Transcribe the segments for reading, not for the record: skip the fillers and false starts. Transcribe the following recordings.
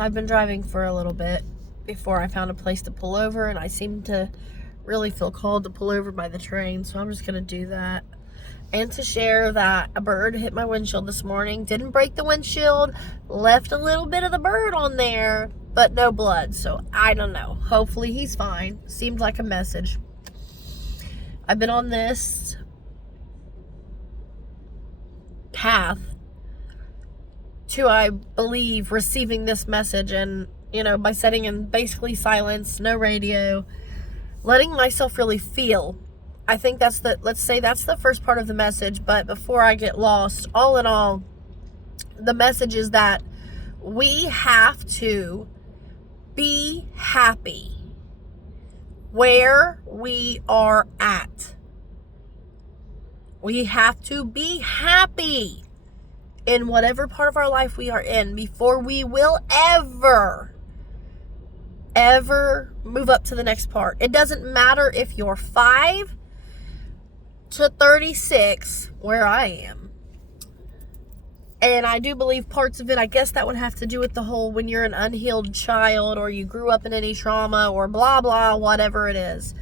I've been driving for a little bit before I found a place to pull over, and I seem to really feel called to pull over by the train, so I'm just going to do that. And to share that a bird hit my windshield this morning. Didn't break the windshield, left a little bit of the bird on there, but no blood, so I don't know. Hopefully he's fine. Seemed like a message. I've been on this path to, I believe, receiving this message, and by setting in basically silence, no radio, letting myself really feel. I think that's the first part of the message. But before I get lost, all in all, the message is that we have to be happy where we are at. We have to be happy in whatever part of our life we are in before we will ever move up to the next part. It doesn't matter if you're 5 to 36, where I am. And I do believe parts of it, I guess that would have to do with the whole when you're an unhealed child or you grew up in any trauma or blah, blah, whatever it is.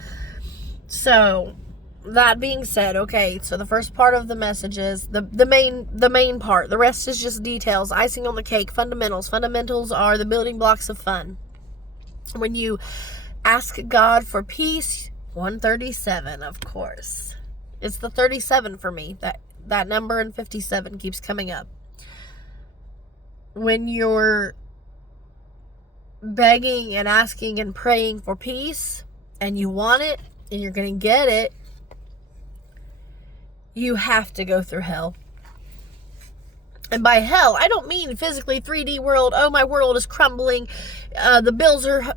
So, that being said, okay, so the first part of the message is the main part. The rest is just details, icing on the cake, fundamentals. Fundamentals are the building blocks of fun. When you ask God for peace, 137, of course. It's the 37 for me. That number and 57 keeps coming up. When you're begging and asking and praying for peace, and you want it, and you're going to get it, you have to go through hell. And by hell, I don't mean physically 3D world. Oh, my world is crumbling. The bills are,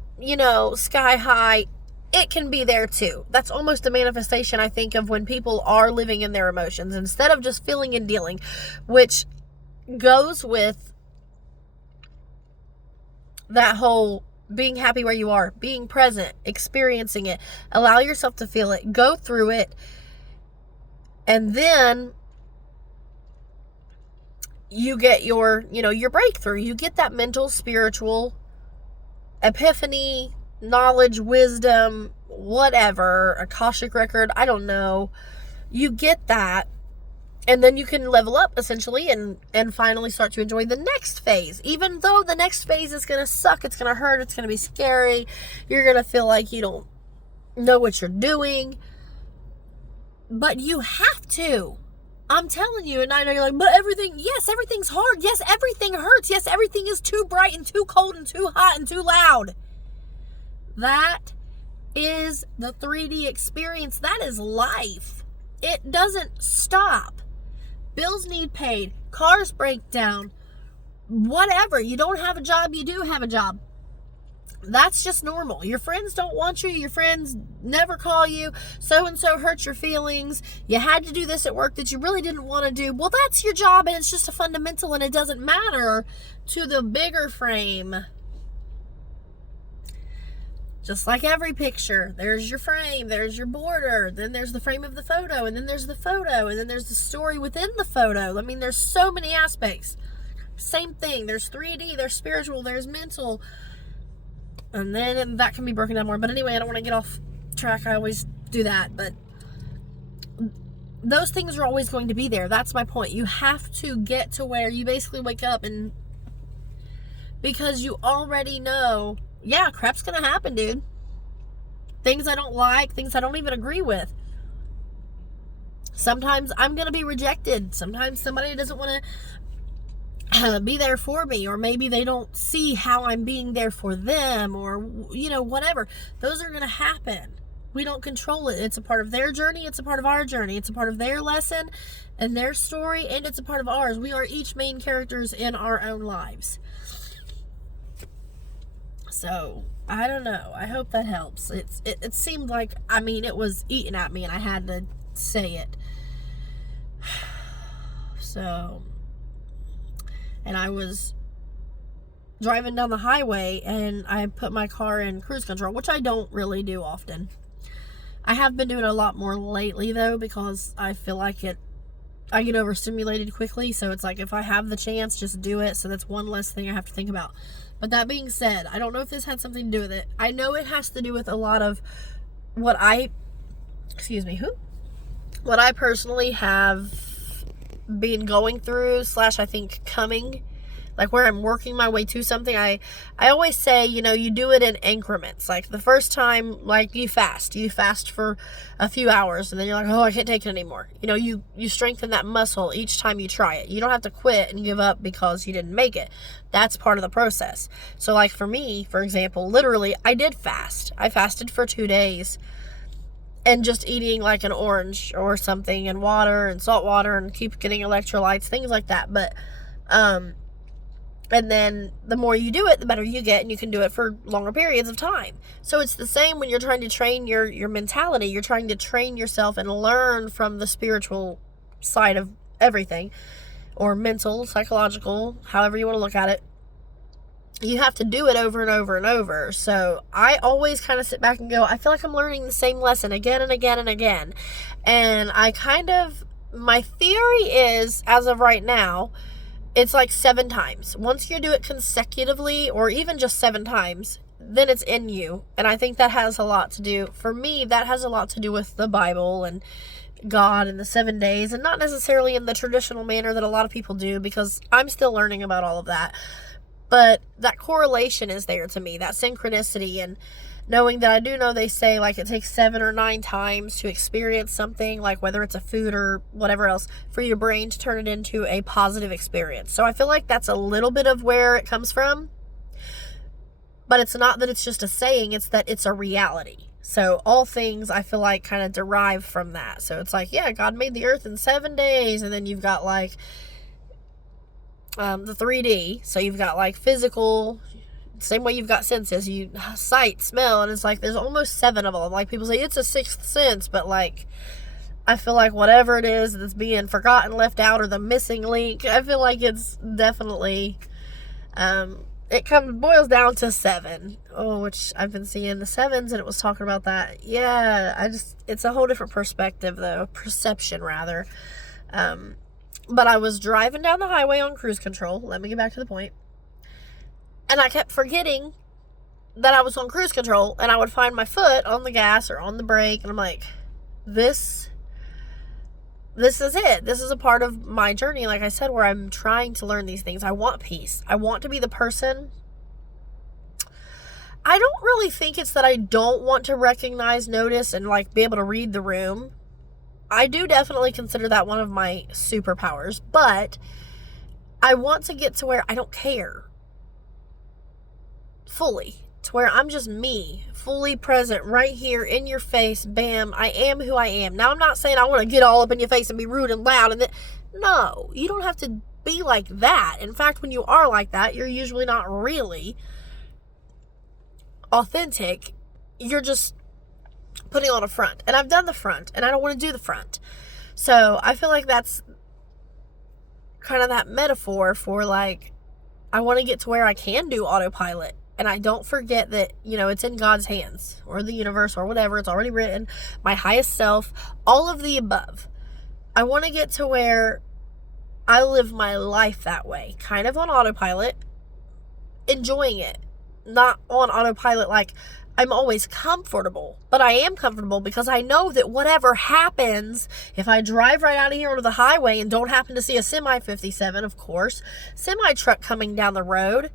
sky high. It can be there too. That's almost a manifestation, I think, of when people are living in their emotions instead of just feeling and dealing, which goes with that whole being happy where you are, being present, experiencing it. Allow yourself to feel it. Go through it. And then you get your breakthrough. You get that mental, spiritual epiphany, knowledge, wisdom, whatever, Akashic record, I don't know. You get that, and then you can level up, essentially, and finally start to enjoy the next phase. Even though the next phase is going to suck, it's going to hurt, it's going to be scary, you're going to feel like you don't know what you're doing. But you have to. I'm telling you, and I know you're like, but everything's hard. Yes, everything hurts. Yes, everything is too bright and too cold and too hot and too loud. That is the 3D experience. That is life. It doesn't stop. Bills need paid. Cars break down. Whatever. You don't have a job, you do have a job. That's just normal. Your friends don't want you. Your friends never call you. So-and-so hurt your feelings. You had to do this at work that you really didn't want to do. Well, that's your job, and it's just a fundamental, and it doesn't matter to the bigger frame. Just like every picture, there's your frame, there's your border, then there's the frame of the photo, and then there's the photo, and then there's the story within the photo. I mean, there's so many aspects. Same thing. There's 3D, there's spiritual, there's mental. And then that can be broken down more. But anyway, I don't want to get off track. I always do that. But those things are always going to be there. That's my point. You have to get to where you basically wake up and... because you already know, yeah, crap's going to happen, dude. Things I don't like, things I don't even agree with. Sometimes I'm going to be rejected. Sometimes somebody doesn't want to be there for me, or maybe they don't see how I'm being there for them, or whatever. Those are going to happen. We don't control it. It's a part of their journey, it's a part of our journey, it's a part of their lesson and their story, and it's a part of ours. We are each main characters in our own lives. So I don't know, I hope that helps. It seemed like, it was eating at me and I had to say it. So, and I was driving down the highway and I put my car in cruise control, which I don't really do often. I have been doing it a lot more lately though, because I feel like it I get overstimulated quickly, so it's like if I have the chance, just do it. So that's one less thing I have to think about. But that being said, I don't know if this had something to do with it. I know it has to do with a lot of what I personally have been going through / I think coming, like where I'm working my way to something. I always say, you do it in increments. Like the first time, like you fast for a few hours, and then you're like, oh, I can't take it anymore. You strengthen that muscle each time you try it. You don't have to quit and give up because you didn't make it. That's part of the process. So like for me, for example, literally I did fast. I fasted for 2 days and just eating like an orange or something and water and salt water and keep getting electrolytes, things like that. But and then the more you do it, the better you get, and you can do it for longer periods of time. So it's the same when you're trying to train your mentality. You're trying to train yourself and learn from the spiritual side of everything, or mental, psychological, however you want to look at it. You have to do it over and over and over. So I always kind of sit back and go, I feel like I'm learning the same lesson again and again and again. And my theory is, as of right now, it's like 7 times. Once you do it consecutively, or even just 7 times, then it's in you. And I think that has a lot to do, for me, that has a lot to do with the Bible and God and the 7 days, and not necessarily in the traditional manner that a lot of people do, because I'm still learning about all of that. But that correlation is there to me, that synchronicity, and knowing that I do know they say like it takes 7 or 9 times to experience something, like whether it's a food or whatever else, for your brain to turn it into a positive experience. So I feel like that's a little bit of where it comes from. But it's not that it's just a saying, it's that it's a reality. So all things I feel like kind of derive from that. So it's like, yeah, God made the earth in 7 days, and then you've got like the 3D. So you've got like physical, same way you've got senses, you sight, smell, and it's like there's almost 7 of them. Like people say it's a 6th sense, but like I feel like whatever it is that's being forgotten, left out, or the missing link, I feel like it's definitely it boils down to 7. Which I've been seeing the 7s, and it was talking about that. Yeah, it's a whole different perspective though, perception rather. But I was driving down the highway on cruise control. Let me get back to the point. And I kept forgetting that I was on cruise control, and I would find my foot on the gas or on the brake, and I'm like, this is it. This is a part of my journey, like I said, where I'm trying to learn these things. I want peace. I want to be the person. I don't really think it's that I don't want to recognize, notice, and like be able to read the room. I do definitely consider that one of my superpowers, but I want to get to where I don't care fully, to where I'm just me, fully present right here in your face. Bam, I am who I am. Now, I'm not saying I want to get all up in your face and be rude and loud, and no, you don't have to be like that. In fact, when you are like that, you're usually not really authentic. You're just putting on a front, and I've done the front, and I don't want to do the front. So I feel like that's kind of that metaphor for like, I want to get to where I can do autopilot, and I don't forget that, it's in God's hands, or the universe, or whatever. It's already written, my highest self, all of the above. I want to get to where I live my life that way, kind of on autopilot, enjoying it, not on autopilot like I'm always comfortable, but I am comfortable because I know that whatever happens, if I drive right out of here onto the highway and don't happen to see a semi 57, of course, semi truck coming down the road,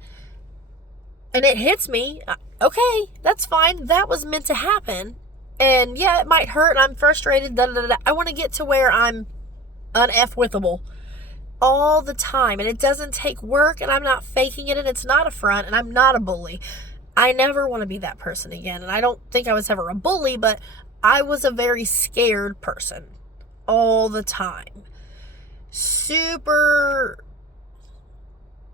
and it hits me, okay, that's fine. That was meant to happen. And yeah, it might hurt, and I'm frustrated, I want to get to where I'm un-F-withable all the time, and it doesn't take work, and I'm not faking it, and it's not a front, and I'm not a bully. I never want to be that person again, and I don't think I was ever a bully, but I was a very scared person all the time. Super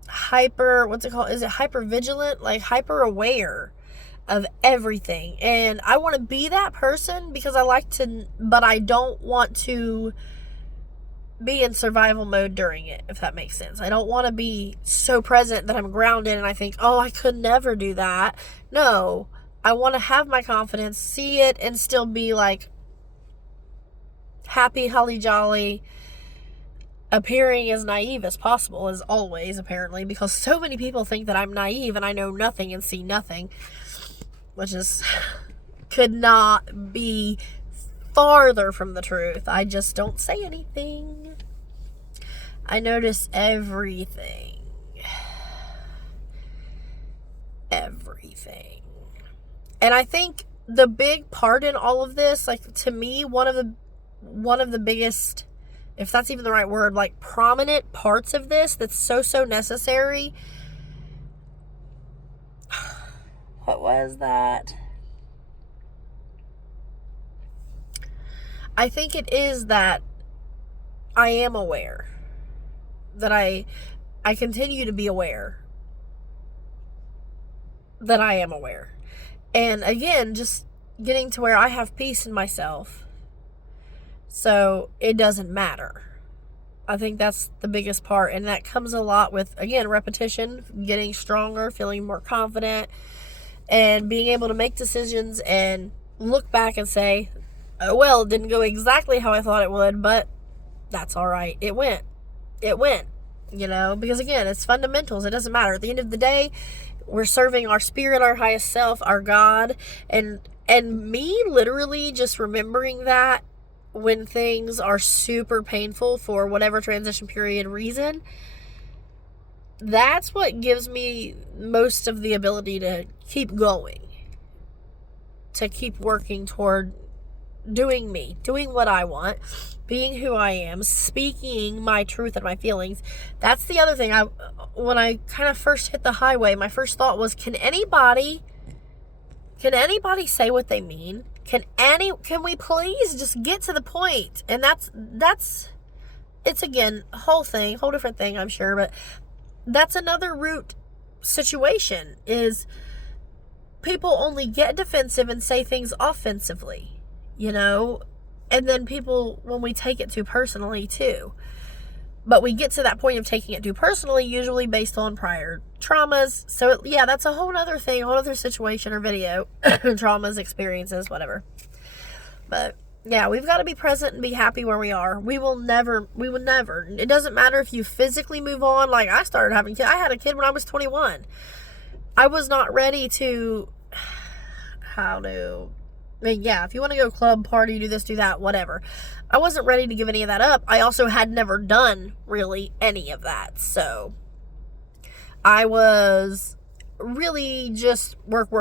hyper, what's it called? Is it hyper vigilant? Like hyper aware of everything. And I want to be that person because I like to, but I don't want to be in survival mode during it, if that makes sense. I don't want to be so present that I'm grounded and I think, oh, I could never do that. No, I want to have my confidence, see it, and still be like happy, holly jolly, appearing as naive as possible, as always, apparently, because so many people think that I'm naive and I know nothing and see nothing, which is could not be farther from the truth. I just don't say anything. I notice everything. Everything. And I think the big part in all of this, like, to me, one of the biggest, if that's even the right word, like, prominent parts of this that's so necessary. What was that? I think it is that I am aware. That I continue to be aware that I am aware. And again, just getting to where I have peace in myself. So it doesn't matter. I think that's the biggest part. And that comes a lot with, again, repetition, getting stronger, feeling more confident, and being able to make decisions and look back and say, oh, well, it didn't go exactly how I thought it would, but that's all right. It went. Because again, it's fundamentals. It doesn't matter. At the end of the day, we're serving our spirit, our highest self, our God, and me literally just remembering that when things are super painful for whatever transition period reason, that's what gives me most of the ability to keep going, to keep working toward doing me, doing what I want, being who I am, speaking my truth and my feelings. That's the other thing. When I kind of first hit the highway, my first thought was, can anybody say what they mean? Can we please just get to the point? And that's it's, again, a whole different thing, I'm sure, but that's another root situation, is people only get defensive and say things offensively, and then people, when we take it too personally too. But we get to that point of taking it too personally, usually based on prior traumas. So yeah, that's a whole other thing, a whole other situation or video. Traumas, experiences, whatever. But yeah, we've got to be present and be happy where we are. We would never. It doesn't matter if you physically move on. Like, I had a kid when I was 21. I was not ready to, if you want to go club, party, do this, do that, whatever. I wasn't ready to give any of that up. I also had never done really any of that. So I was really just work.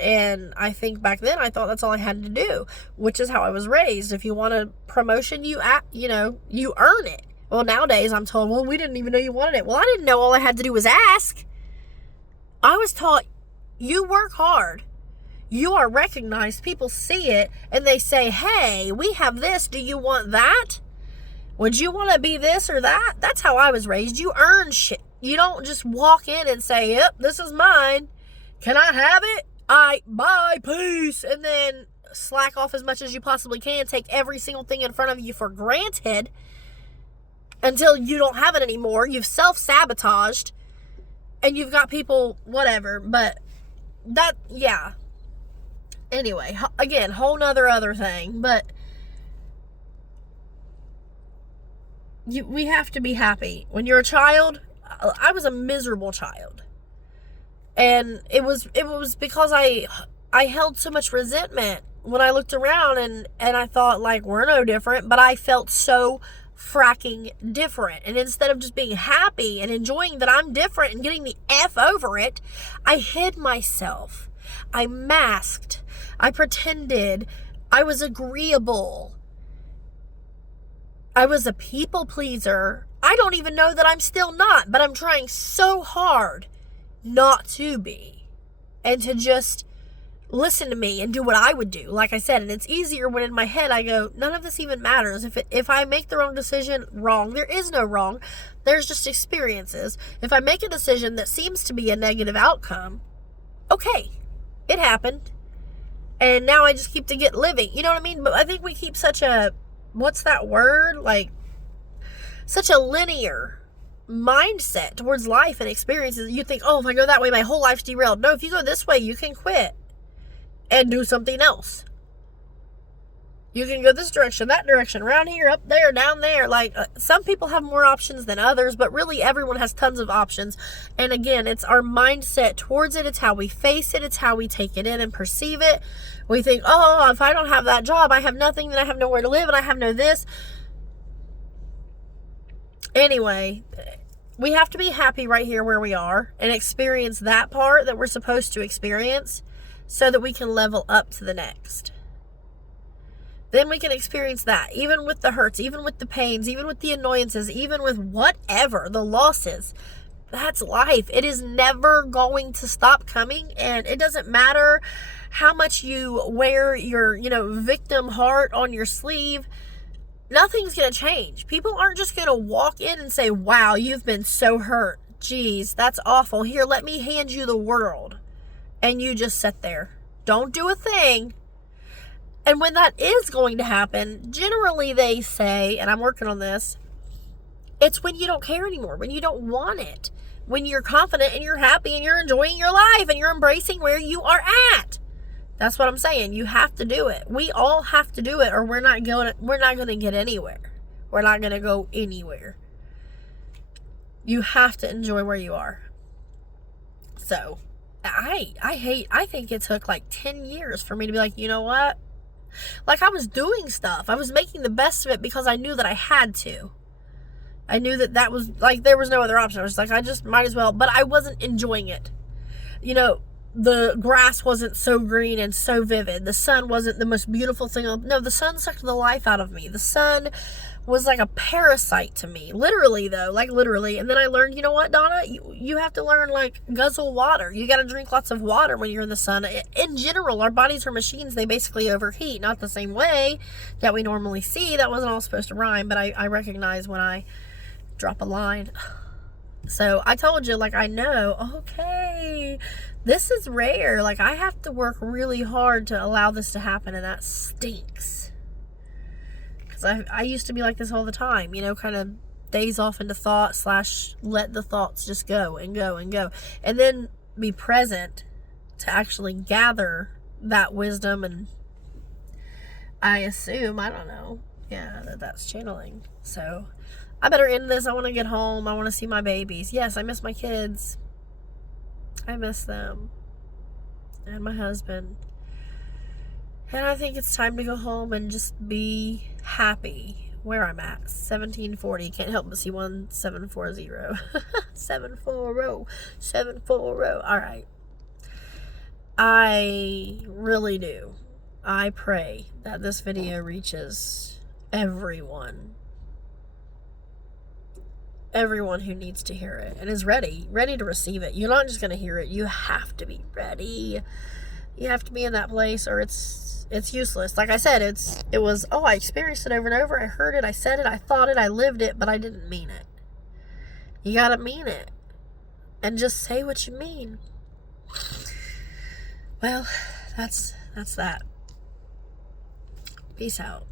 And I think back then I thought that's all I had to do, which is how I was raised. If you want a promotion, you earn it. Well, nowadays I'm told, well, we didn't even know you wanted it. Well, I didn't know. All I had to do was ask. I was taught, you work hard. You are recognized. People see it and they say, hey, we have this. Do you want that? Would you want to be this or that? That's how I was raised. You earn shit. You don't just walk in and say, yep, this is mine. Can I have it? Bye, peace. And then slack off as much as you possibly can. Take every single thing in front of you for granted until you don't have it anymore. You've self-sabotaged and you've got people, whatever. But that, yeah. Anyway, again, whole nother other thing, but we have to be happy. When you're a child, I was a miserable child. And it was because I held so much resentment when I looked around and I thought, like, we're no different, but I felt so fracking different. And instead of just being happy and enjoying that I'm different and getting the F over it, I hid myself. I masked. I pretended. I was agreeable. I was a people pleaser. I don't even know that I'm still not, but I'm trying so hard not to be and to just listen to me and do what I would do, like I said. And it's easier when in my head I go, none of this even matters. If I make the wrong decision, wrong. There is no wrong. There's just experiences. If I make a decision that seems to be a negative outcome, okay, it happened. And now I just keep to get living. You know what I mean? But I think we keep such a, what's that word? Like, such a linear mindset towards life and experiences. You think, oh, if I go that way, my whole life's derailed. No, if you go this way, you can quit and do something else. You can go this direction, that direction, around here, up there, down there. Like, some people have more options than others, but really everyone has tons of options. And again, it's our mindset towards it. It's how we face it. It's how we take it in and perceive it. We think, oh, if I don't have that job, I have nothing, then I have nowhere to live, and I have no this. Anyway, we have to be happy right here where we are and experience that part that we're supposed to experience so that we can level up to the next. Then we can experience that, even with the hurts, even with the pains, even with the annoyances, even with whatever, the losses. That's life. It is never going to stop coming, and it doesn't matter how much you wear your, victim heart on your sleeve. Nothing's going to change. People aren't just going to walk in and say, wow, you've been so hurt. Geez, that's awful. Here, let me hand you the world. And you just sit there. Don't do a thing. And when that is going to happen, generally they say, and I'm working on this, it's when you don't care anymore, when you don't want it, when you're confident and you're happy and you're enjoying your life and you're embracing where you are at. That's what I'm saying. You have to do it. We all have to do it, or we're not going to get anywhere. We're not going to go anywhere. You have to enjoy where you are. So, I think it took like 10 years for me to be like, you know what? Like, I was doing stuff. I was making the best of it because I knew that I had to. I knew that was, like, there was no other option. I was like, I just might as well. But I wasn't enjoying it. The grass wasn't so green and so vivid. The sun wasn't the most beautiful thing. No, the sun sucked the life out of me. The sun was like a parasite to me. Literally, though. Like, literally. And then I learned, you know what, Donna? You have to learn, like, guzzle water. You got to drink lots of water when you're in the sun. In general, our bodies are machines. They basically overheat. Not the same way that we normally see. That wasn't all supposed to rhyme, but I recognize when I drop a line. So, I told you, like, I know, okay, this is rare. Like, I have to work really hard to allow this to happen, and that stinks. I used to be like this all the time, kind of daze off into thought / let the thoughts just go and go and go. And then be present to actually gather that wisdom. And I assume, I don't know, that's channeling. So I better end this. I want to get home. I want to see my babies. Yes, I miss my kids. I miss them. And my husband. And I think it's time to go home and just be happy where I'm at. 1740. Can't help but see 1740. 740. 740. All right. I really do. I pray that this video reaches everyone. Everyone who needs to hear it and is ready to receive it. You're not just going to hear it. You have to be ready. You have to be in that place, or it's useless. Like I said, it was, I experienced it over and over. I heard it, I said it, I thought it, I lived it, but I didn't mean it. You gotta mean it. And just say what you mean. Well, that's that. Peace out.